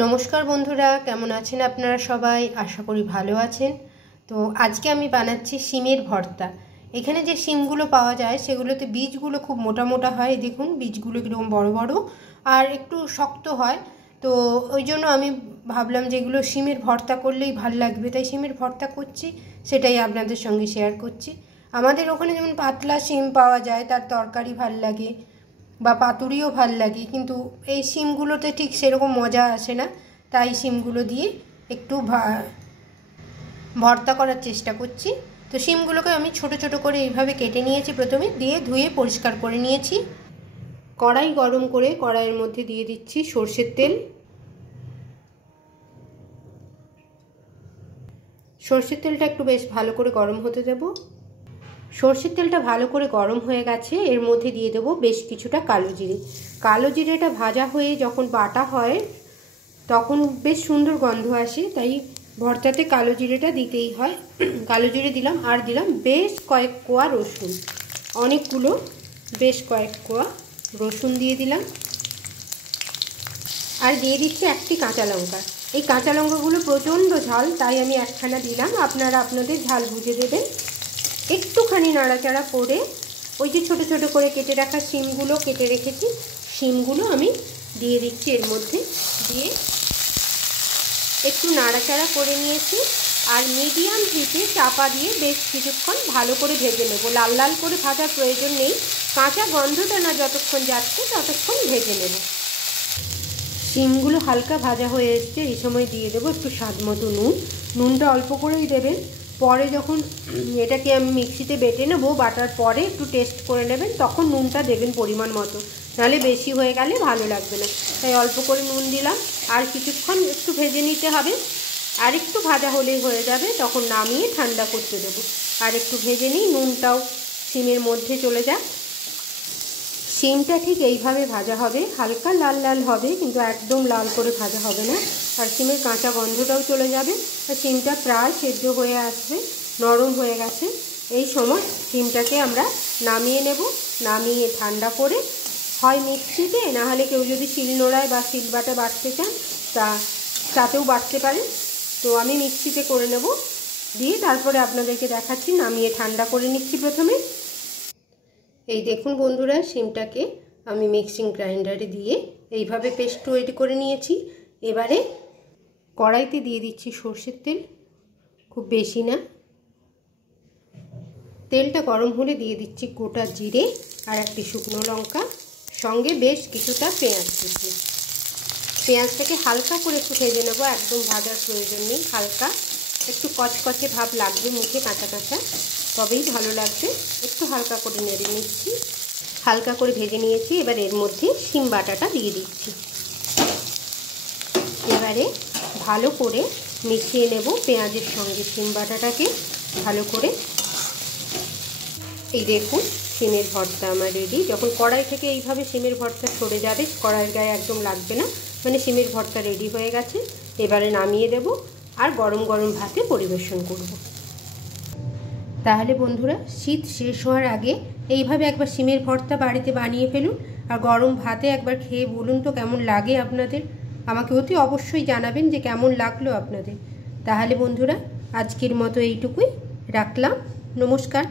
नमस्कार बंधुरा केमन आছেন আপনারা সবাই आशा करी ভালো আছেন। তো আজকে আমি বানাচ্ছি শিমের ভর্তা। এখানে যে শিমগুলো পাওয়া যায় সেগুলোতে বীজগুলো খুব মোটা মোটা হয়, দেখুন বীজগুলো এরকম বড় বড় আর একটু শক্ত হয়। তো ওই জন্য আমি ভাবলাম যে এগুলো শিমের ভর্তা করলেই ভালো লাগবে, তাই শিমের ভর্তা করছি, সেটাই আপনাদের সঙ্গে শেয়ার করছি। আমাদের ওখানে যেমন পাতলা শিম পাওয়া যায় তার তরকারি ভাল লাগে বা পাতুরিও ভাল লাগে, কিন্তু এই শিমগুলোতে ঠিক সেরকম মজা আসে না, তাই শিমগুলো দিয়ে একটু ভর্তা করার চেষ্টা করছি। তো শিমগুলোকে আমি ছোট ছোট করে এইভাবে কেটে নিয়েছি, প্রথমে দিয়ে ধুয়ে পরিষ্কার করে নিয়েছি। কড়াই গরম করে কড়াইয়ের মধ্যে দিয়ে দিচ্ছি সর্ষের তেল। সর্ষের তেলটা একটু বেশ ভালো করে গরম হতে দেব। সর্ষের তেলটা ভালো করে গরম হয়ে গেছে, এর মধ্যে দিয়ে দেবো বেশ কিছুটা কালো জিরে। কালো জিরেটা ভাজা হয়ে যখন বাটা হয় তখন বেশ সুন্দর গন্ধ আসে, তাই ভর্তাতে কালো জিরেটা দিতেই হয়। কালো জিরে দিলাম, আর দিলাম বেশ কয়েক কোয়া রসুন, অনেকগুলো বেশ কয়েক কোয়া রসুন দিয়ে দিলাম। আর দিয়ে দিচ্ছি একটি কাঁচা লঙ্কা। এই কাঁচা লঙ্কাগুলো প্রচণ্ড ঝাল, তাই আমি একখানা দিলাম, আপনারা আপনাদের ঝাল বুঝে দেবেন। একটুখানি নাড়াচাড়া করে ওই যে ছোট ছোট করে কেটে রাখা শিমগুলো কেটে রেখেছি, শিমগুলো আমি দিয়ে দিচ্ছি এর মধ্যে, দিয়ে একটু নাড়াচাড়া করে নিয়েছি। আর মিডিয়াম হিটে চাপা দিয়ে বেশ কিছুক্ষণ ভালো করে ভেজে নেব। লাল লাল করে ভাজার প্রয়োজন নেই, কাঁচা গন্ধটা না যতক্ষণ যাচ্ছে ততক্ষণ ভেজে নেব। শিমগুলো হালকা ভাজা হয়ে এসছে, এই সময় দিয়ে দেবো একটু স্বাদ মতো নুন। নুনটা অল্প করেই দেবেন, পরে যখন এটাকে আমি মিক্সিতে বেটে নেবো, বাটার পরে একটু টেস্ট করে নেবেন, তখন নুনটা দেবেন পরিমাণ মতো, নাহলে বেশি হয়ে গেলে ভালো লাগবে না। তাই অল্প করে নুন দিলাম, আর কিছুক্ষণ একটু ভেজে নিতে হবে। আর একটু ভাজা হলেই হয়ে যাবে, তখন নামিয়ে ঠান্ডা করতে দেবো। আর একটু ভেজে নিই, নুনটাও শিমের মধ্যে চলে যাক। শিমটা ঠিক এইভাবে ভাজা হবে, হালকা লাল লাল হবে, কিন্তু একদম লাল করে ভাজা হবে না। আর শিমের কাঁচা গন্ধটাও চলে যাবে, আর শিমটা প্রায় সেদ্ধ হয়ে আসবে, নরম হয়ে গেছে। এই সময় শিমটাকে আমরা নামিয়ে নেব। নামিয়ে ঠান্ডা করে হয় মিক্সিতে, না হলে কেউ যদি শিলনোড়ায় বা শিলবাটা বাটতে চান তাতেও বাটতে পারেন। তো আমি মিক্সিতে করে নেব, দিয়ে তারপরে আপনাদেরকে দেখাচ্ছি। নামিয়ে ঠান্ডা করে নিচ্ছি প্রথমে। এই দেখুন বন্ধুরা, শিমটাকে আমি মিক্সিং গ্রাইন্ডারে দিয়ে এইভাবে পেস্ট তৈরি করে নিয়েছি। এবারে কড়াইতে দিয়ে দিচ্ছি সর্ষের তেল, খুব বেশি না। তেলটা গরম হলে দিয়ে দিচ্ছি গোটা জিরে আর একটি শুকনো লঙ্কা, সঙ্গে বেশ কিছুটা পেঁয়াজ কুচি। পেঁয়াজটাকে হালকা করে একটু ভেজে নেবো, একদম ভাজার প্রয়োজন নেই, হালকা একটু কচকচে ভাব লাগবে মুখে, কাঁচা কাঁচা, তবেই ভালো লাগবে। একটু হালকা করে নেড়ে নিচ্ছি, হালকা করে ভেজে নিয়েছি। এবার এর মধ্যে শিম বাটাটা দিয়ে দিচ্ছি। এবারে ভালো করে মিশিয়ে নেব পেঁয়াজের সঙ্গে শিম বাটাটাকে ভালো করে। এই দেখুন শিমের ভর্তা আমার রেডি। যখন কড়াই থেকে এইভাবে শিমের ভর্তা সরে যাবে, কড়াইয়ের গায়ে একদম লাগবে না, মানে শিমের ভর্তা রেডি হয়ে গেছে। এবারে নামিয়ে দেব আর গরম গরম ভাতে পরিবেশন করব। তাহলে বন্ধুরা, শীত শেষ হওয়ার আগে এইভাবে একবার শিমের ভর্তা বাড়িতে বানিয়ে ফেলুন, আর গরম ভাতে একবার খেয়ে বলুন তো কেমন লাগে আপনাদের। আমাকে অতি অবশ্যই জানাবেন যে কেমন লাগলো আপনাদের। তাহলে বন্ধুরা, আজকের মতো এইটুকুই রাখলাম। নমস্কার।